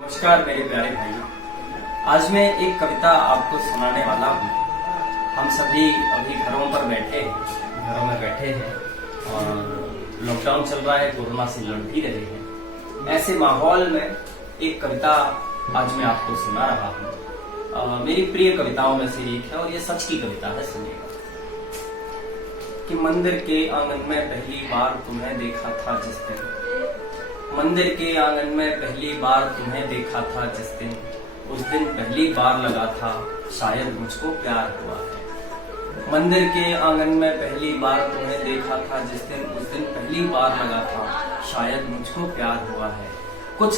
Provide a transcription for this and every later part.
नमस्कार मेरे प्यारे भाई, आज मैं एक कविता आपको सुनाने वाला हूँ। हम सभी अभी घरों में बैठे हैं और लॉकडाउन चल रहा है, कोरोना से लड़ भी रहे हैं। ऐसे माहौल में एक कविता आज मैं आपको सुना रहा हूँ। मेरी प्रिय कविताओं में से एक है और ये सच की कविता है, सुनिएगा। कि मंदिर के आंगन में पहली बार तुम्हें देखा था जिस दिन, मंदिर के आंगन में पहली बार तुम्हें देखा था जिस दिन, उस दिन पहली बार लगा था शायद मुझको प्यार हुआ है। मंदिर के आंगन में पहली बार तुम्हें देखा था जिस दिन, उस दिन पहली बार लगा था शायद मुझको प्यार हुआ है। कुछ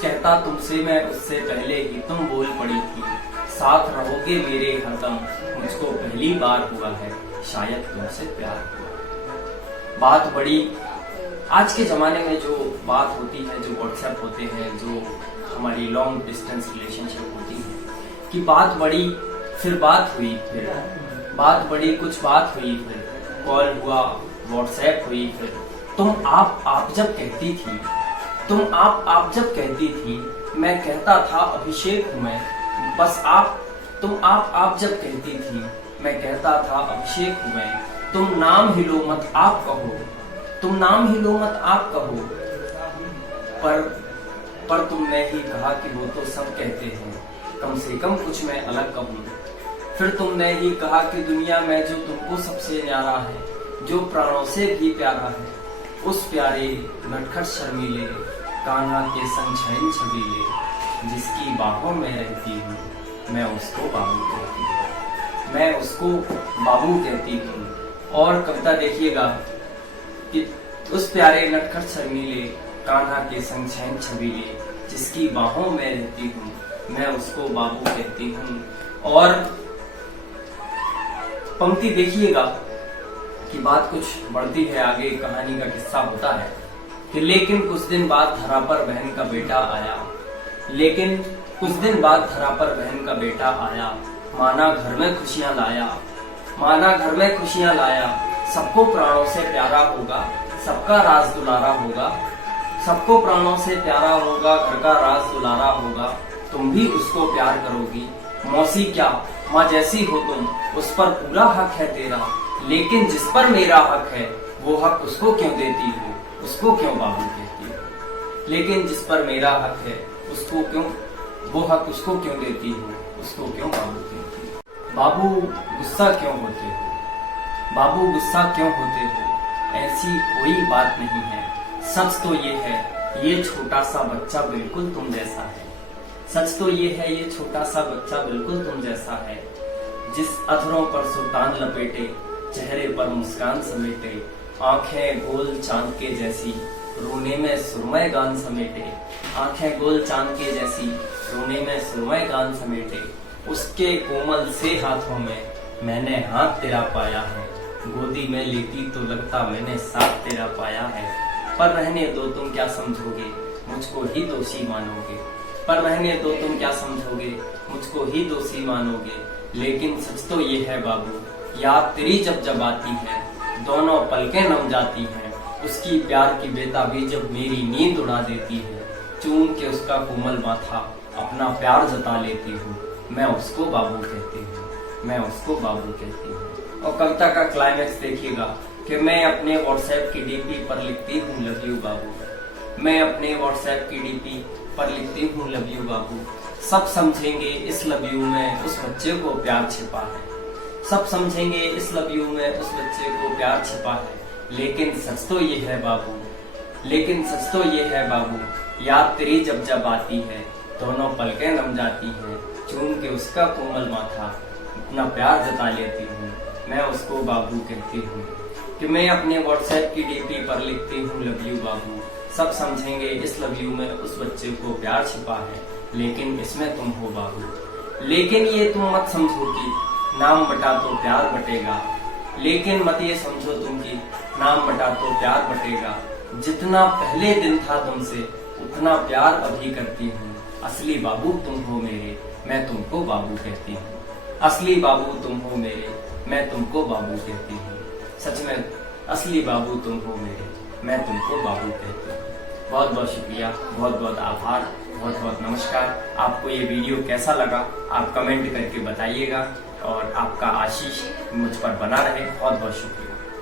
कहता तुमसे मैं उससे पहले ही तुम बोल पड़ी थी, साथ रहोगे मेरे हरदम, मुझको पहली बार हुआ है शायद तुमसे प्यार हुआ। बात बड़ी आज के जमाने में जो बात होती है, जो व्हाट्सएप होते हैं, जो हमारी लॉन्ग डिस्टेंस रिलेशनशिप होती है, कि बात बड़ी फिर बात हुई, फिर बात बड़ी कुछ बात हुई, फिर कॉल हुआ, व्हाट्सएप हुई, फिर तुम आप जब कहती थी, तुम आप जब कहती थी, मैं कहता था अभिषेक हूं मैं, बस तुम आप जब कहती थी, मैं कहता था अभिषेक हूं मैं, तुम नाम ही लो मत आप कहो, तुम नाम ही लो मत आप कहो, पर तुमने ही कहा कि वो तो सब कहते हैं, कम से कम कुछ मैं अलग कहूँ। फिर तुमने ही कहा कि दुनिया में जो तुमको सबसे न्यारा है, जो प्राणों से भी प्यारा है, उस प्यारे नटखट शर्मीले कान्हा के संग शयन छबीले, जिसकी बाहों में रहती हूँ, मैं उसको बाबू कहती हूँ, मैं उसको बाबू कहती हूँ। और कविता देखिएगा कि उस प्यारे नटखट शर्मीले कान्हा के संग शयन छबीले, जिसकी बाहों में रहती हूँ, मैं उसको बाबू कहती हूँ। और पंक्ति देखिएगा कि बात कुछ बढ़ती है, आगे कहानी का किस्सा होता है कि लेकिन कुछ दिन बाद धरा पर बहन का बेटा आया, लेकिन कुछ दिन बाद धरा पर बहन का बेटा आया, माना घर में खुशियां लाया, माना घर में खुशियां लाया, सबको प्राणों से प्यारा होगा, सबका राज दुलारा होगा, सबको प्राणों से प्यारा होगा, घर का राज दुलारा होगा, तुम भी उसको प्यार करोगी, मौसी क्या माँ जैसी हो तुम, उस पर पूरा हक है तेरा, लेकिन जिस पर मेरा हक है वो हक उसको क्यों देती हो, उसको क्यों बाबू कहती हो। लेकिन जिस पर मेरा हक है उसको क्यों, वो हक उसको क्यों देती हो, उसको क्यों बाबू कहती हो। बाबू गुस्सा क्यों होते हो, बाबू गुस्सा क्यों होते हो, ऐसी कोई बात नहीं है, सच तो ये है ये छोटा सा बच्चा बिल्कुल तुम जैसा है, सच तो ये है ये छोटा सा बच्चा बिल्कुल तुम जैसा है, जिस अधरों पर सुल्तान लपेटे, चेहरे पर मुस्कान समेटे, आंखें गोल चांद के जैसी, रोने में सुरमय गान समेटे, आंखें गोल चांद के जैसी, रोने में सुरमय गान समेटे, उसके कोमल से हाथों में मैंने हाथ तेरा पाया है, गोदी में लेती तो लगता मैंने साथ तेरा पाया है, पर रहने दो तुम क्या समझोगे, मुझको ही दोषी मानोगे, पर रहने दो तुम क्या समझोगे, मुझको ही दोषी मानोगे, लेकिन सच तो ये है बाबू, याद तेरी जब जब आती है, दोनों पलकें नम जाती हैं, उसकी प्यार की बेताबी जब मेरी नींद उड़ा देती है, चूम के उसका कोमल माथा अपना प्यार जता लेती हूँ, मैं उसको बाबू कहती हूँ, मैं उसको बाबू कहती हूँ। और कविता का क्लाइमैक्स देखिएगा कि मैं अपने व्हाट्सएप की डीपी पर लिखती हूँ लव यू बाबू, मैं अपने व्हाट्सएप की डीपी पर लिखती हूँ लव यू बाबू, सब समझेंगे इस लव यू में उस बच्चे को प्यार छिपा है, सब समझेंगे इस लव यू में उस बच्चे को प्यार छिपा है, लेकिन सच तो ये है बाबू, लेकिन सच तो ये है बाबू, याद तेरी जब जब आती है, दोनों पलकें नम जाती हैं, चूम के उसका कोमल माथा अपना प्यार जता लेती हूँ, मैं उसको बाबू कहती हूँ। कि मैं अपने व्हाट्सएप की डीपी पर लिखती हूँ लव यू बाबू, सब समझेंगे इस लव यू में उस बच्चे को प्यार छिपा है, लेकिन इसमें तुम हो बाबू, लेकिन ये तुम मत समझो कि नाम बटा तो प्यार बटेगा, लेकिन मत ये समझो तुम कि नाम बटा तो प्यार बटेगा, जितना पहले दिन था तुमसे उतना प्यार अभी करती हूँ, असली बाबू तुम हो मेरे, मैं तुमको बाबू कहती हूँ, असली बाबू तुम हो मेरे, मैं तुमको बाबू कहती हूँ, सच में असली बाबू तुम हो मेरे, मैं तुमको बाबू कहती हूँ। बहुत बहुत शुक्रिया, बहुत बहुत आभार, बहुत बहुत नमस्कार। आपको ये वीडियो कैसा लगा आप कमेंट करके बताइएगा और आपका आशीष मुझ पर बना रहे। बहुत बहुत शुक्रिया।